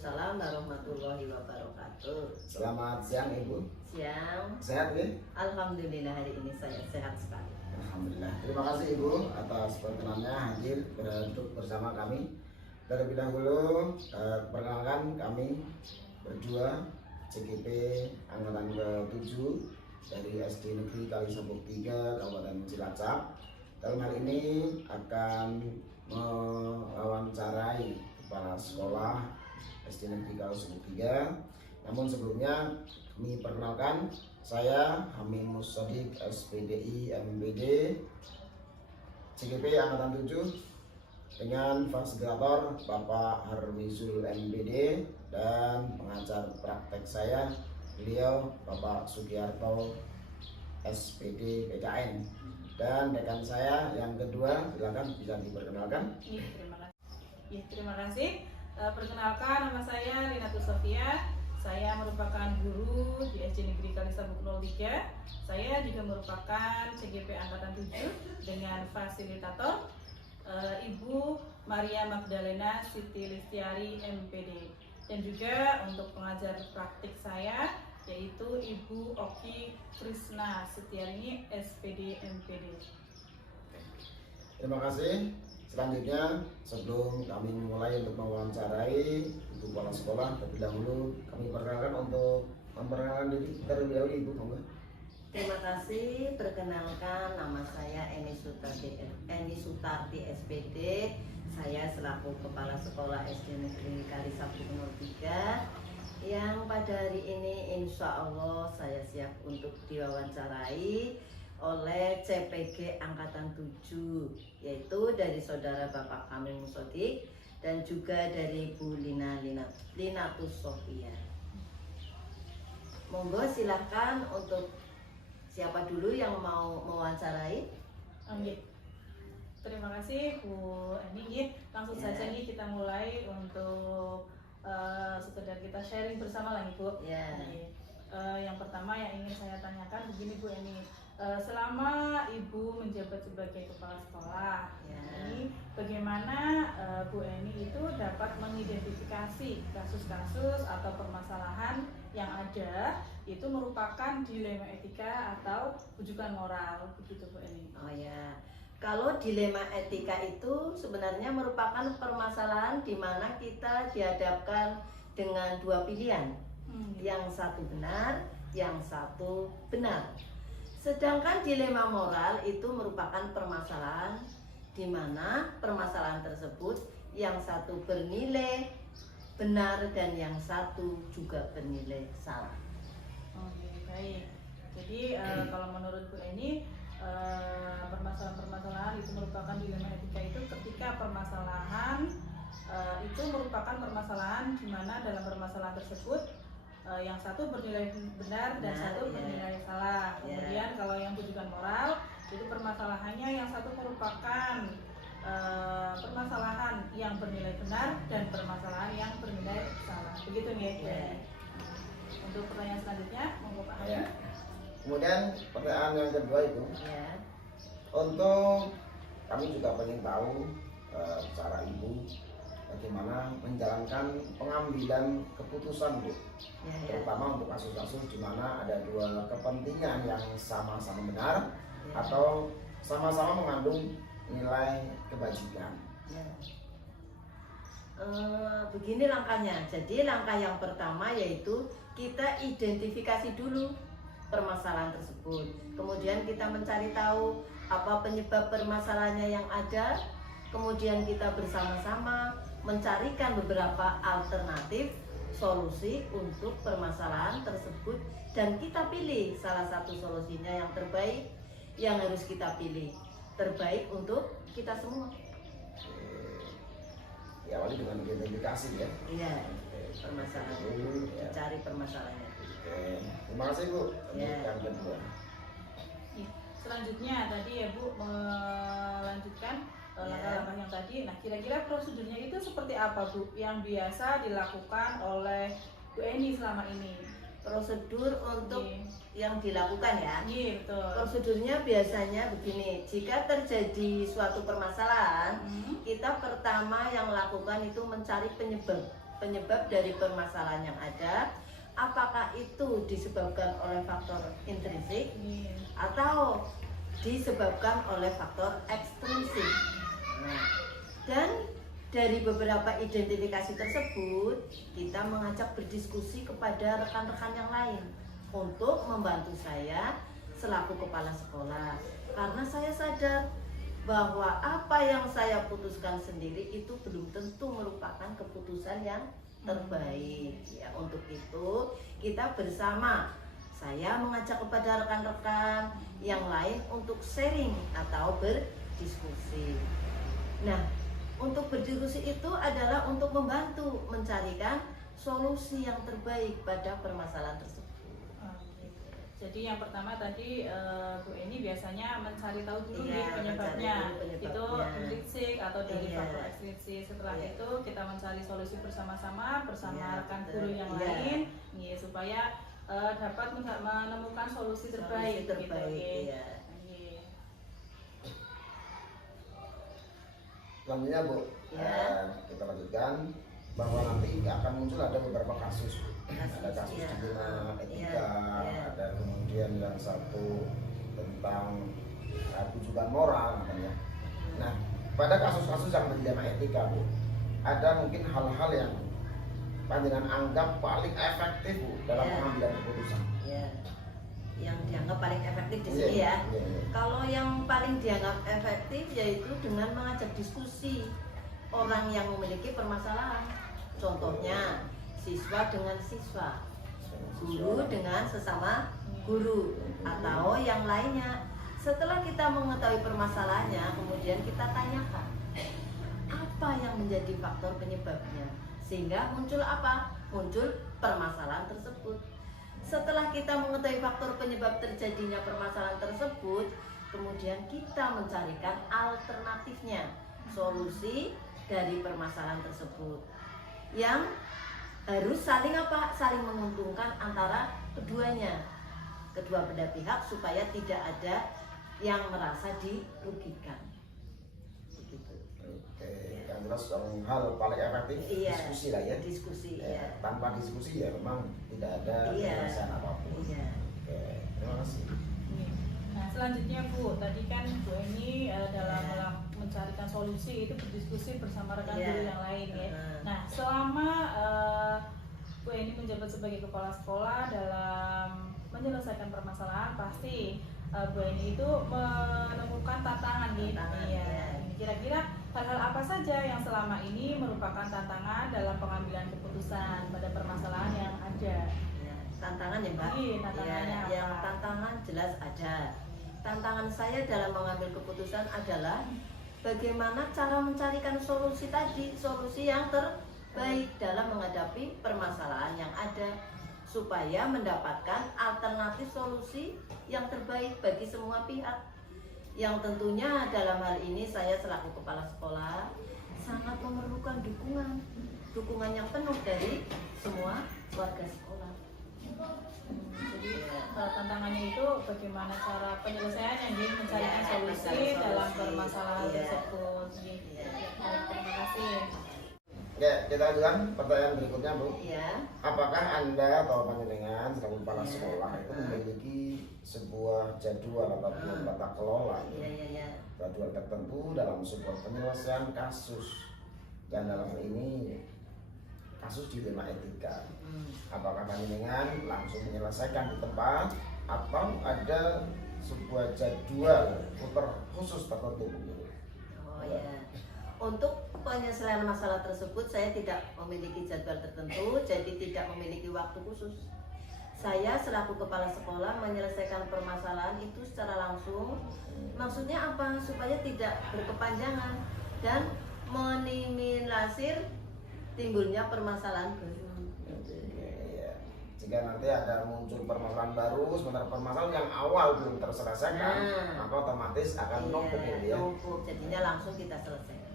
Waalaikumsalam warahmatullahi wabarakatuh. Selamat siang Ibu. Siang. Sehat ya? Alhamdulillah hari ini saya sehat sekali. Alhamdulillah. Terima kasih Ibu atas perkenannya hadir duduk bersama kami. Terlebih dahulu perkenalkan kami berdua CGP angkatan ke-7 dari SD Negeri Kalisabuk 3 Kabupaten Cilacap. Dalam hal ini akan mewawancarai kepala sekolah SD Negeri Kalisabuk 3. Namun sebelumnya kami perkenalkan, saya Hamim Musodik SPDI MPD CGP angkatan 7 dengan fasilitator Bapak Harmizul MPD dan pengajar praktek saya beliau Bapak Sugiarto SPD PKN, dan rekan saya yang kedua silakan bisa diperkenalkan. Terima kasih. Perkenalkan, nama saya Linatus Sofia. Saya merupakan guru di SD Negeri Kalisabuk 03. Saya juga merupakan CGP angkatan 7 dengan fasilitator Ibu Maria Magdalena Siti Listiari MPD, dan juga untuk pengajar praktik saya yaitu Ibu Oki Krisna Setiarini SPD MPD. Terima kasih. Selanjutnya, sebelum kami mulai untuk mewawancarai Ibu Kepala Sekolah, terlebih dahulu kami perkenalkan untuk memperkenalkan diri terlebih dahulu Ibu. Terima kasih. Perkenalkan, nama saya Eni Sutarti SPD. Saya selaku Kepala Sekolah SD Negeri Kalisabuk 03 yang pada hari ini insya Allah saya siap untuk diwawancarai oleh CPG Angkatan 7, yaitu dari Saudara Bapak Hamim Musodik dan juga dari Bu Linatus Sofia. Monggo silahkan untuk siapa dulu yang mau mewawancarai? Terima kasih Bu Eni. Langsung saja nih kita mulai untuk sekedar kita sharing bersama lagi Bu. Yang pertama yang ingin saya tanyakan begini Bu Eni, selama Ibu menjabat sebagai kepala sekolah, ini bagaimana Bu Eni itu dapat mengidentifikasi kasus-kasus atau permasalahan yang ada itu merupakan dilema etika atau rujukan moral, begitu Bu Eni? Oh ya, kalau dilema etika itu sebenarnya merupakan permasalahan di mana kita dihadapkan dengan dua pilihan, yang satu benar, yang satu benar. Sedangkan dilema moral itu merupakan permasalahan di mana permasalahan tersebut yang satu bernilai benar dan yang satu juga bernilai salah. Oke, baik. Jadi kalau menurut Bu Eni, permasalahan-permasalahan itu merupakan dilema etika itu ketika permasalahan itu merupakan permasalahan di mana dalam permasalahan tersebut yang satu bernilai benar dan satu bernilai salah. Kemudian kalau yang tujuan moral itu permasalahannya yang satu merupakan permasalahan yang bernilai benar dan permasalahan yang bernilai salah. Begitu nih. Untuk pertanyaan selanjutnya, monggo Pak Hamim. Kemudian pertanyaan yang kedua itu, untuk kami juga ingin tahu cara Ibu bagaimana menjalankan pengambilan keputusan Bu, terutama untuk kasus-kasus di mana ada dua kepentingan yang sama-sama benar atau sama-sama mengandung nilai kebajikan. Begini langkahnya. Jadi langkah yang pertama yaitu kita identifikasi dulu permasalahan tersebut. Kemudian kita mencari tahu apa penyebab permasalahannya yang ada. Kemudian kita bersama-sama mencarikan beberapa alternatif solusi untuk permasalahan tersebut, dan kita pilih salah satu solusinya yang terbaik yang harus kita pilih, terbaik untuk kita semua. Diawali dengan identifikasi ya. Iya, permasalahan. Cari permasalahannya. Terima kasih Bu. Yang kedua. Selanjutnya tadi ya Bu melanjutkan langkah-langkah yang tadi. Nah, kira-kira prosedurnya itu seperti apa Bu yang biasa dilakukan oleh Bu Eni selama ini? Prosedur untuk yang dilakukan ya. Iya, betul. Prosedurnya biasanya begini, jika terjadi suatu permasalahan, kita pertama yang lakukan itu mencari penyebab. penyebab dari permasalahan yang ada, apakah itu disebabkan oleh faktor intrinsik atau disebabkan oleh faktor ekstrinsik. Nah, dan dari beberapa identifikasi tersebut, kita mengajak berdiskusi kepada rekan-rekan yang lain untuk membantu saya selaku kepala sekolah. Karena saya sadar bahwa apa yang saya putuskan sendiri itu belum tentu merupakan keputusan yang terbaik. Ya, untuk itu kita bersama, saya mengajak kepada rekan-rekan yang lain untuk sharing atau berdiskusi. Nah, untuk berdiskusi itu adalah untuk membantu mencarikan solusi yang terbaik pada permasalahan tersebut. Jadi yang pertama tadi Bu Eni biasanya mencari tahu dulu nih penyebabnya. Itu intrinsik atau dari faktor ekstrinsik. Setelah itu kita mencari solusi bersama-sama bersama rekan guru yang lain, nih, supaya dapat menemukan solusi terbaik. Selanjutnya Bu, kita lanjutkan bahwa nanti akan muncul ada beberapa kasus. Ada kasus dilema etika, ada kemudian yang satu tentang tujuan moral namanya. Nah, pada kasus-kasus yang dilema etika Bu, ada mungkin hal-hal yang panjenengan anggap paling efektif Bu dalam pengambilan keputusan. Yang dianggap paling efektif di sini Kalau yang paling dianggap efektif yaitu dengan mengajak diskusi orang yang memiliki permasalahan. Contohnya siswa dengan siswa, guru dengan sesama guru, atau yang lainnya. Setelah kita mengetahui permasalahannya, kemudian kita tanyakan apa yang menjadi faktor penyebabnya, sehingga muncul apa? Muncul permasalahan tersebut. Setelah kita mengetahui faktor penyebab terjadinya permasalahan tersebut, kemudian kita mencarikan alternatifnya, solusi dari permasalahan tersebut yang harus saling menguntungkan antara keduanya, kedua belah pihak, supaya tidak ada yang merasa dirugikan. Begitu. Oke, yang jelas hal paling efektif diskusi lah ya. Diskusi. Tanpa diskusi ya memang tidak ada penyelesaian apapun. Oke, terima kasih. Nah, selanjutnya Bu, tadi kan Bu Eni dalam mencarikan solusi itu berdiskusi bersama rekan guru yang lain ya. Nah, selama Bu Eni menjabat sebagai kepala sekolah dalam menyelesaikan permasalahan, pasti Bu Eni itu menemukan tantangan nih. Kira-kira hal-hal apa saja yang selama ini merupakan tantangan dalam pengambilan keputusan pada permasalahan yang ada? Tantangan ya Mbak? Tantangannya apa? Yang tantangan jelas ada. Tantangan saya dalam mengambil keputusan adalah bagaimana cara mencarikan solusi tadi, solusi yang terbaik dalam menghadapi permasalahan yang ada, supaya mendapatkan alternatif solusi yang terbaik bagi semua pihak. Yang tentunya dalam hal ini saya selaku kepala sekolah sangat memerlukan dukungan yang penuh dari semua warga sekolah. Jadi tantangannya itu bagaimana cara penyelesaiannya, mencarikan solusi dalam permasalahan tersebut. Terima kasih. Ya, kita lanjutkan pertanyaan berikutnya Bu. Apakah Anda atau panjenengan selaku kepala sekolah itu memiliki sebuah jadwal ataupun tata kelola jadwal tertentu dalam sebuah penyelesaian kasus, dan dalam hal ini kasus dilema etika? Apakah panjenengan langsung menyelesaikan di tempat atau ada sebuah jadwal khusus tertentu? Untuk penyelesaian masalah tersebut saya tidak memiliki jadwal tertentu, jadi tidak memiliki waktu khusus. Saya selaku kepala sekolah menyelesaikan permasalahan itu secara langsung. Maksudnya apa? Supaya tidak berkepanjangan dan minimalisir timbulnya permasalahan baru. Jika nanti ada muncul permasalahan baru, sementara permasalahan yang awal belum terselesaikan, maka otomatis akan numpuk ya. Numpuk, jadinya langsung kita selesaikan.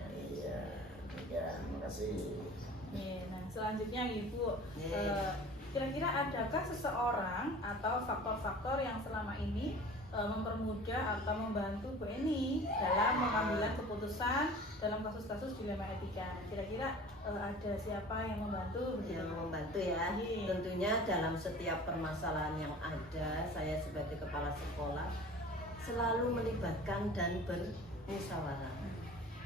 Terima kasih. Nah, selanjutnya Ibu, kira-kira adakah seseorang atau faktor-faktor yang selama ini mempermudah atau membantu Bu Eni dalam mengambil keputusan dalam kasus-kasus dilema etika. Kira-kira ada siapa yang membantu? Yang membantu ya. Tentunya dalam setiap permasalahan yang ada, saya sebagai kepala sekolah selalu melibatkan dan bermusyawarah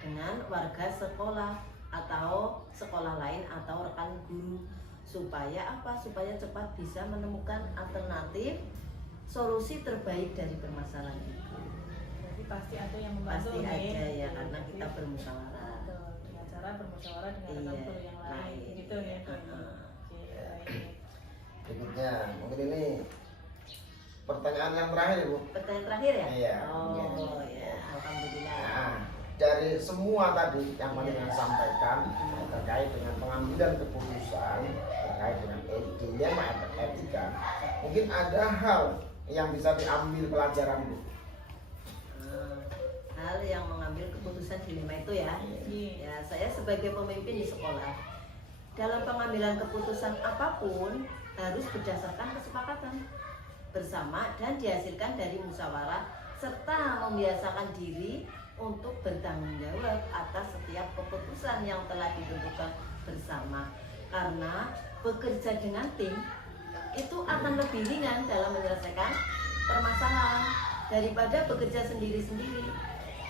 dengan warga sekolah atau sekolah lain atau rekan guru, supaya apa? Supaya cepat bisa menemukan alternatif solusi terbaik dari permasalahan itu. Jadi pasti ada yang membantu. Pasti ada ya, karena kita bermusyawarah. Dengan cara bermusyawarah dengan rekan guru yang lain, gitu ya. Oke, baik. Berikutnya, mungkin ini pertanyaan yang terakhir, Bu. Pertanyaan terakhir ya? Iya. Oh ya, alhamdulillah. Nah, dari semua tadi yang panjenengan sampaikan terkait dengan pengambilan keputusan terkait dengan dilema etika, mungkin ada hal yang bisa diambil pelajaran, Bu. Hal yang mengambil keputusan dilema itu ya. Ya, saya sebagai pemimpin di sekolah, dalam pengambilan keputusan apapun harus berdasarkan kesepakatan bersama dan dihasilkan dari musyawarah, serta membiasakan diri untuk bertanggung jawab atas setiap keputusan yang telah ditentukan bersama. Karena bekerja dengan tim itu akan lebih ringan dalam menyelesaikan permasalahan daripada bekerja sendiri-sendiri.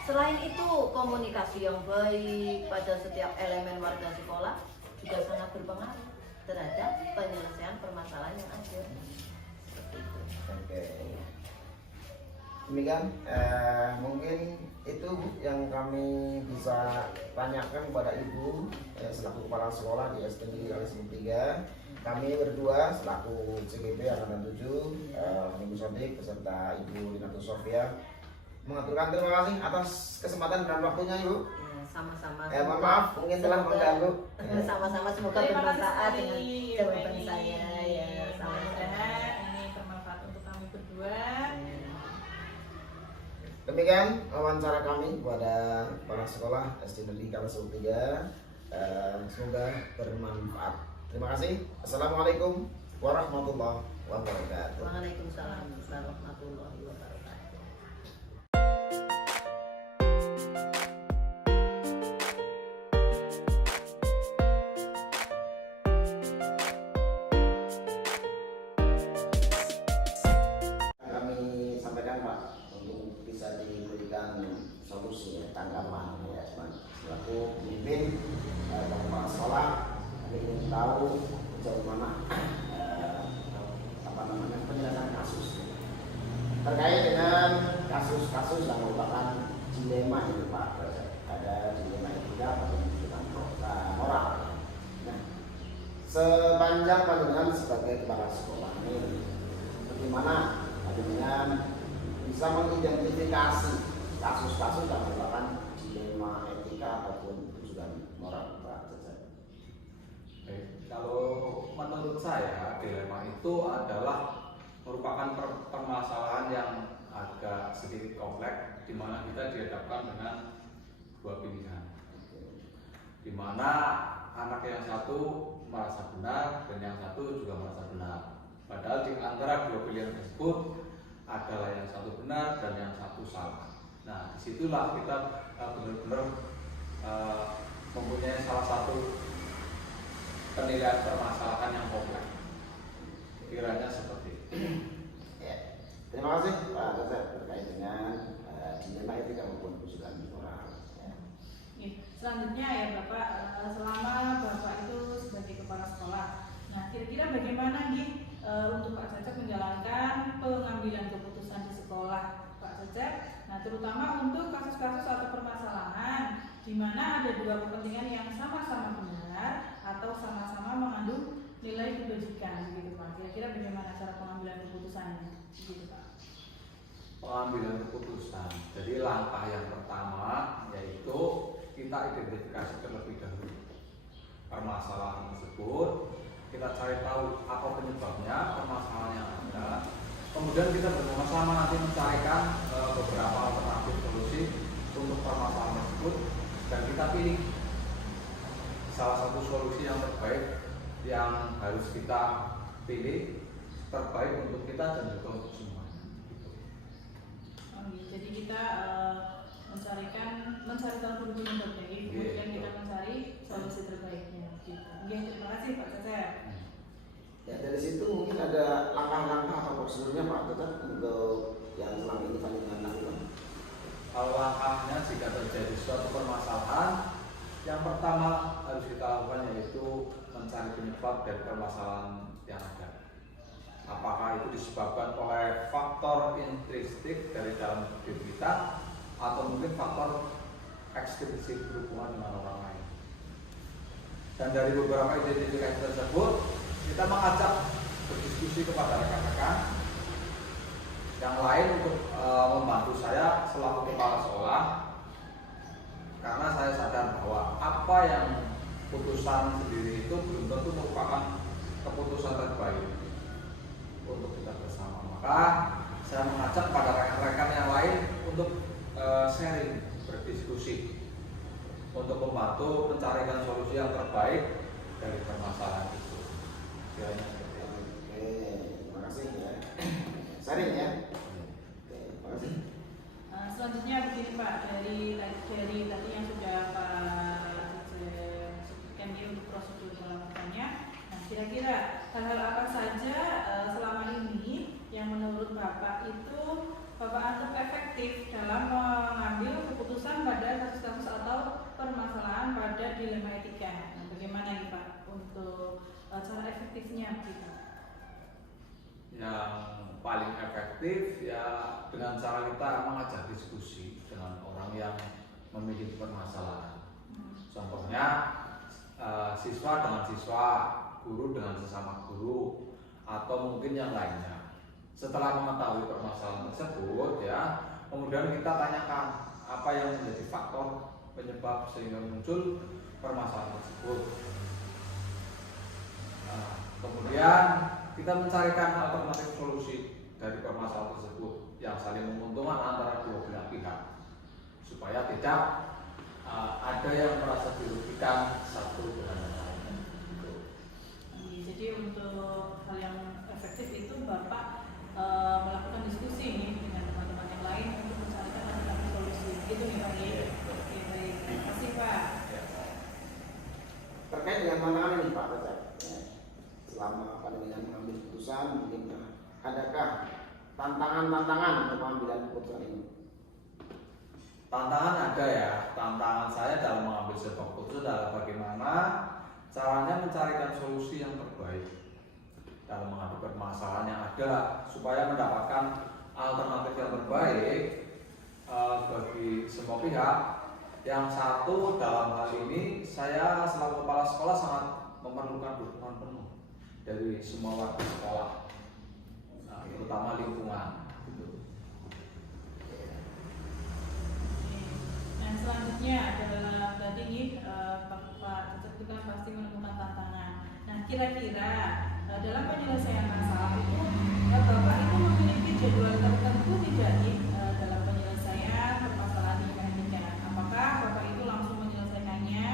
Selain itu, komunikasi yang baik pada setiap elemen warga sekolah juga sangat berpengaruh terhadap penyelesaian permasalahan yang ada. Seperti itu. Oke. Demikian mungkin itu yang kami bisa tanyakan kepada Ibu selaku kepala sekolah di SD Kalisem 3. Kami berdua selaku CGP Angkatan 7, Ibu Sodik beserta Ibu Linatus Sofia mengaturkan terima kasih atas kesempatan dan waktunya, Ibu. Ya, sama-sama. Mohon maaf mungkin telah mengganggu. Sama-sama, semoga bermanfaat dengan jawaban saya. Ya, sama-sama. Ini bermanfaat untuk kami berdua. Demikian wawancara kami kepada para sekolah SD Negeri Kalisem 3. Semoga bermanfaat. Terima kasih. Assalamualaikum warahmatullahi wabarakatuh. Waalaikumsalam warahmatullahi wabarakatuh. Kami sampaikan, Pak, untuk bisa diberikan solusi tanggapan ya, selaku pemimpin dan kepala sekolah. Kami ingin tahu sejauh mana penjelasan kasus terkait dengan kasus-kasus yang merupakan dilema ini, Pak. Ada dilema etika atau dengan moral. Nah, sepanjang panjenengan sebagai kepala sekolah ini, bagaimana panjenengan bisa mengidentifikasi kasus-kasus yang merupakan dilema etika ataupun tujuan moral, Pak? Kalau menurut saya dilema itu adalah merupakan permasalahan yang agak sedikit kompleks, di mana kita dihadapkan dengan dua pilihan, di mana anak yang satu merasa benar dan yang satu juga merasa benar. Padahal di antara dua pilihan tersebut adalah yang satu benar dan yang satu salah. Nah, disitulah kita benar-benar mempunyai salah satu penilaian permasalahan yang kompleks. Kiranya seperti itu. Ya. Terima kasih Pak Cecep terkait dengan dilema etika maupun tujuan moral. Ya. Selanjutnya ya Bapak, selama Bapak itu sebagai kepala sekolah, nah kira-kira bagaimana nih untuk Pak Cecep menjalankan pengambilan keputusan di sekolah, Pak Cecep? Nah, terutama untuk kasus-kasus atau permasalahan di mana ada dua kepentingan yang sama-sama benar atau sama-sama mengandung nilai kebajikan, gitu Pak. Kira-kira bagaimana cara pengambilan keputusannya, gitu Pak? Pengambilan keputusan. Jadi langkah yang pertama yaitu kita identifikasi terlebih dahulu permasalahan tersebut, kita cari tahu apa penyebabnya permasalahan yang ada. Kemudian kita bersama-sama nanti mencarikan beberapa alternatif solusi untuk permasalahan tersebut dan kita pilih salah satu solusi yang terbaik yang harus kita pilih terbaik untuk kita dan juga untuk semuanya. Gitu. Jadi kita mencari tahu dulu penyebabnya. prosedurnya Pak Ketua untuk yang selama ini kami lakukan? Kalau langkahnya jika terjadi suatu permasalahan, yang pertama harus kita lakukan yaitu mencari penyebab dari permasalahan yang ada. Apakah itu disebabkan oleh faktor intrinsik dari dalam diri kita atau mungkin faktor ekstrinsik berhubungan dengan orang lain. Dan dari beberapa identifikasi tersebut, kita mengajak berdiskusi kepada rekan-rekan yang lain untuk membantu saya selaku kepala sekolah, karena saya sadar bahwa apa yang putusan sendiri itu belum tentu merupakan keputusan terbaik untuk kita bersama. Maka saya mengajak kepada rekan-rekan yang lain untuk sharing, berdiskusi untuk membantu mencarikan solusi yang terbaik dari permasalahan itu. Kiranya seperti itu. Oke, terima kasih ya. Sharing ya. Oke, terima kasih. Selanjutnya begini Pak, dari tadi yang sudah Pak sebutkan dia untuk prosedur melakukannya. Nah, kira-kira hal-hal apa saja selama ini yang menurut Bapak itu Bapak anggap efektif dalam mengambil keputusan pada kasus-kasus atau permasalahan pada dilema etika? Nah, bagaimana nih Pak untuk cara efektifnya kita? Yang paling efektif ya dengan cara kita mengajak diskusi dengan orang yang memiliki permasalahan. Contohnya siswa dengan siswa, guru dengan sesama guru, atau mungkin yang lainnya. Setelah mengetahui permasalahan tersebut ya, kemudian kita tanyakan apa yang menjadi faktor penyebab sehingga muncul permasalahan tersebut. Nah, kemudian kita mencarikan alternatif solusi dari permasalahan tersebut yang saling menguntungkan antara dua belah pihak, supaya tidak ada yang merasa dirugikan satu dengan yang lain. Jadi untuk hal yang efektif itu Bapak melakukan diskusi nih dengan teman-teman yang lain untuk mencarikan alternatif solusi. Gitu nih Pak. Oke, baik. Terima kasih Pak. Terkait dengan tantangan ini Pak Ketua, selama dengan mengambil keputusan, mungkin adakah tantangan-tantangan untuk pengambilan keputusan ini? Tantangan ada ya. Tantangan saya dalam mengambil sebuah keputusan adalah bagaimana caranya mencarikan solusi yang terbaik dalam menghadapi permasalahan yang ada, supaya mendapatkan alternatif yang terbaik bagi semua pihak. Yang satu, dalam hal ini saya selaku kepala sekolah sangat memerlukan dukungan penuh dari semua warga sekolah, terutama lingkungan. Nah, selanjutnya adalah tadi nih Pak Cecep kita pasti menemukan tantangan. Nah, kira-kira dalam penyelesaian masalah itu Bapak itu memiliki jadwal tertentu tidak nih dalam penyelesaian permasalahan etika? Apakah Bapak itu langsung menyelesaikannya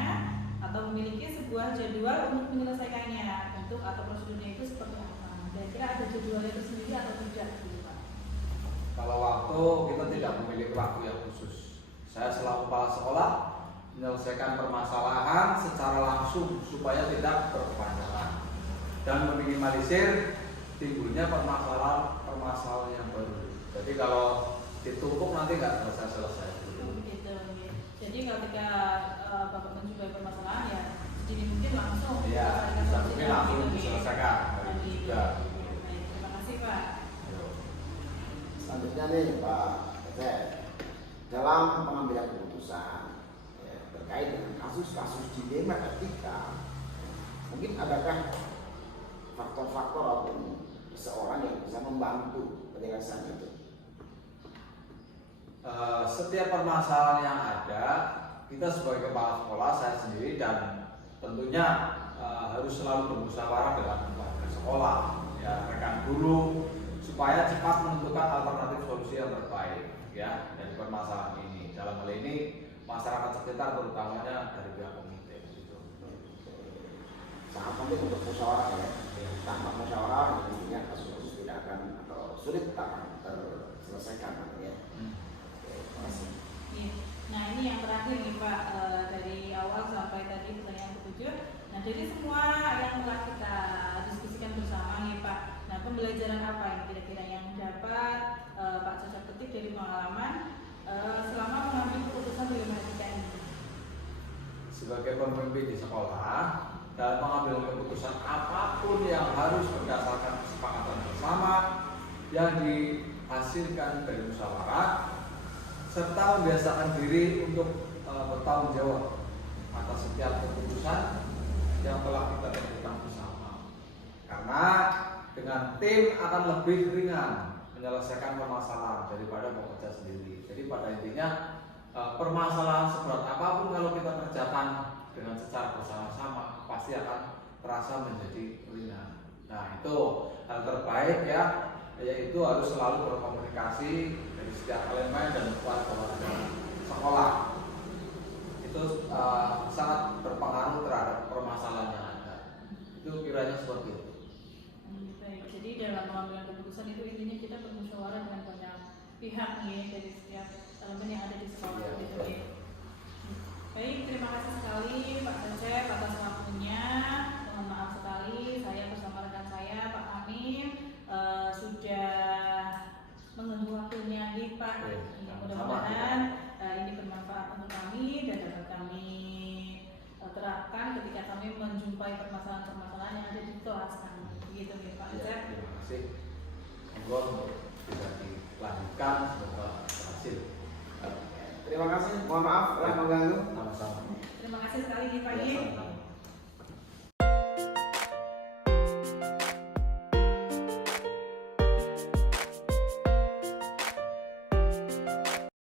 atau memiliki sebuah jadwal untuk menyelesaikannya, bentuk atau prosedurnya itu seperti apa? Kira-kira ada jadwalnya itu sendiri atau tidak gitu Pak? Kalau waktu kita tidak memiliki waktu yang khusus. Saya selaku kepala sekolah menyelesaikan permasalahan secara langsung supaya tidak berkepanjangan dan meminimalisir timbulnya permasalahan yang baru. Jadi kalau ditumpuk nanti nggak selesai. Gitu. Jadi ketika Bapak mencoba permasalahan ya jadi mungkin langsung ya, bisa mungkin langsung diselesaikan. Terima kasih Pak. Selanjutnya nih Pak Ketua, dalam pengambilan keputusan terkait dengan kasus-kasus dilema etika, mungkin adakah faktor-faktor atau seseorang yang bisa membantu penyelesaian itu? Setiap permasalahan yang ada, kita sebagai kepala sekolah, saya sendiri dan tentunya harus selalu bermusyawarah dengan warga sekolah, ya, rekan guru, supaya cepat menentukan alternatif solusi yang terbaik ya dari permasalahan ini. Dalam hal ini masyarakat sekitar, terutamanya dari pihak komite. Sangat penting untuk musyawarah ya. Tanpa musyawarah tentunya kasus-kasus tidak akan atau sulit akan terselesaikan ya. Terima kasih. Nah ini yang terakhir nih Pak, dari awal sampai tadi pertanyaan ke-7. Nah jadi semua yang telah kita diskusikan bersama nih Pak. Nah pembelajaran apa ini kira-kira yang dapat Pak Cecep petik dari pengalaman selama mengambil keputusan telematika ini? Sebagai pemimpin di sekolah, dalam mengambil keputusan apapun yang harus berdasarkan kesepakatan bersama yang dihasilkan dari musyawarah, serta membiasakan diri untuk bertanggung jawab atas setiap keputusan yang telah kita tentukan bersama. Karena dengan tim akan lebih ringan menyelesaikan permasalahan daripada bekerja sendiri. Jadi pada intinya permasalahan seberat apapun kalau kita kerjakan dengan secara bersama-sama pasti akan terasa menjadi ringan. Nah itu hal terbaik ya, yaitu harus selalu berkomunikasi dari setiap elemen dan warga sekolah. Itu sangat berpengaruh terhadap permasalahan yang ada. Itu kiranya seperti itu. Baik, jadi dalam mengambil keputusan itu intinya kita bermusyawarah dengan banyak pihak nih dari setiap elemen yang ada di sekolah. Gitu, ya. Baik, terima kasih sekali Pak Cecep atas waktunya. Mohon maaf sekali saya bersama rekan saya Pak Amin sudah mengganggu waktunya nih Pak. Mudah-mudahan ini bermanfaat untuk kami dan dapat kami terapkan ketika kami menjumpai permasalahan-permasalahan yang ada di kelas kami. Begitu ya Pak Cecep. Terima kasih. Monggo untuk bisa dilanjutkan, semoga berhasil. Terima kasih, mohon maaf telah mengganggu. Sama-sama. Terima kasih sekali nih Pak. Ya, sama-sama.